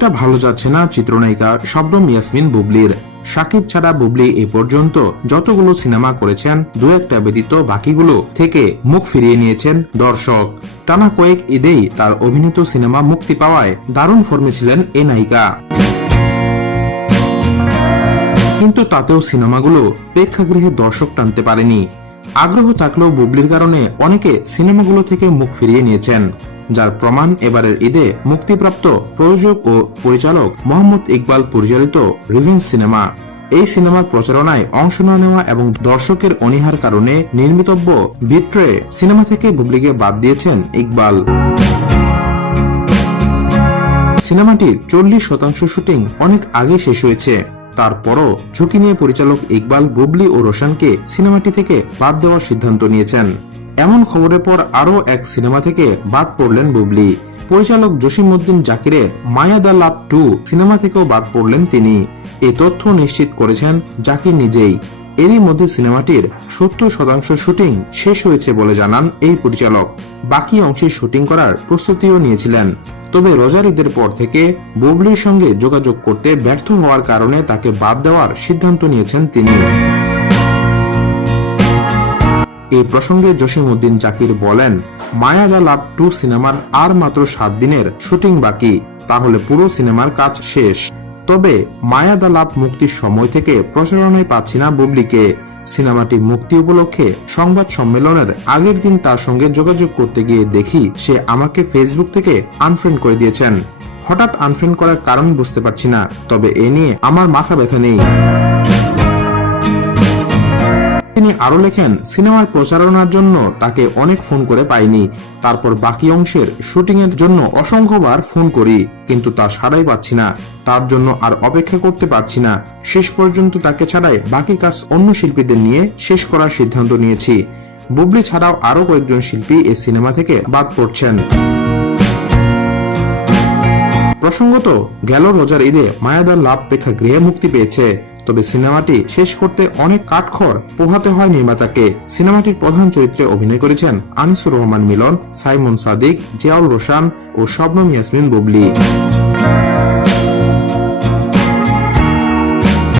সময়টা ভালো যাচ্ছে না চিত্রনায়িকা শবনম ইয়াসমিন বুবলির। সাকিব ছাড়া বুবলি এ পর্যন্ত যতগুলো সিনেমা করেছেন, দু একটা ব্যতীত বাকিগুলো থেকে মুখ ফিরিয়ে নিয়েছেন দর্শক। টানা কয়েক ঈদেই তার অভিনীত সিনেমা মুক্তি পাওয়ায় দারুণ ফর্মে ছিলেন এ নায়িকা। কিন্তু তাতেও সিনেমাগুলো প্রেক্ষাগৃহে দর্শক টানতে পারেনি। আগ্রহ থাকলেও বুবলির কারণে অনেকে সিনেমাগুলো থেকে মুখ ফিরিয়ে নিয়েছেন। যার প্রমাণ এবারের ঈদে মুক্তিপ্রাপ্ত প্রযোজক ও পরিচালক মোহাম্মদ ইকবাল পরিচালিত রিভেঞ্জ সিনেমা। এই সিনেমার প্রচারণায় অংশ না নেওয়া এবং দর্শকের অনীহার কারণে নির্মিতব্য বিট্রে সিনেমা থেকে বুবলিকে বাদ দিয়েছেন ইকবাল। সিনেমাটির চল্লিশ শতাংশ শুটিং অনেক আগে শেষ হয়েছে। তারপরও ঝুঁকি নিয়ে পরিচালক ইকবাল, বুবলি ও রোশনকে সিনেমাটি থেকে বাদ দেওয়ার সিদ্ধান্ত নিয়েছেন। এমন খবরের পর আরও এক সিনেমা থেকে বাদ পড়লেন বুবলি। পরিচালক জসিমউদ্দিন জাকিরের Maya the love two cinema থেকেও বাদ পড়লেন তিনি। এই তথ্য নিশ্চিত করেছেন জাকির নিজেই। এরই মধ্যে সিনেমাটির সত্তর শতাংশ শুটিং শেষ হয়েছে বলে জানান এই পরিচালক। বাকি অংশে শুটিং করার প্রস্তুতিও নিয়েছিলেন। তবে রোজার ঈদের পর থেকে বুবলির সঙ্গে যোগাযোগ করতে ব্যর্থ হওয়ার কারণে তাকে বাদ দেওয়ার সিদ্ধান্ত নিয়েছেন তিনি। এই প্রসঙ্গে জসিমউদ্দিন জাকির বলেন মায়া দা লাভ টু সিনেমার আর মাত্র সাত দিনের শুটিং বাকি, তাহলে পুরো সিনেমার কাজ শেষ। তবে মায়া দা লাভ মুক্তির সময় থেকে প্রচারণায় পাচ্ছি না বুবলিকে। সিনেমাটি মুক্তি উপলক্ষে সংবাদ সম্মেলনের আগের দিন তার সঙ্গে যোগাযোগ করতে গিয়ে দেখি সে আমাকে ফেসবুক থেকে আনফ্রেন্ড করে দিয়েছেন। হঠাৎ আনফ্রেন্ড করার কারণ বুঝতে পারছি না, তবে এ নিয়ে আমার মাথা ব্যথা নেই। তিনি আরও লেখেন, সিনেমার প্রচারণার জন্য তাকে অনেক ফোন করে পাইনি। তারপর বাকি অংশের শুটিং এর জন্য অসংখ্যবার ফোন করি, কিন্তু তা সাড়াই পাচ্ছি না। তার জন্য আর অপেক্ষা করতে পারছি না। শেষ পর্যন্ত তাকে ছাড়াই বাকি কাজ অন্য শিল্পীদের নিয়ে শেষ করার সিদ্ধান্ত নিয়েছি। বুবলি ছাড়াও আরও কয়েকজন শিল্পী এই সিনেমা থেকে বাদ পড়ছেন। প্রসঙ্গত, গেল রোজার ঈদে মায়াদার লাভ প্রেক্ষাগৃহে মুক্তি পেয়েছে। তবে সিনেমাটি শেষ করতে অনেক কাঠখড় পোহাতে হয় নির্মাতাকে। সিনেমাটির প্রধান চরিত্রে অভিনয় করেছেন আনিসুর রহমান মিলন, সাইমন সাদিক, জিয়াউল রোশান ও শবনম ইয়াসমিন বুবলি।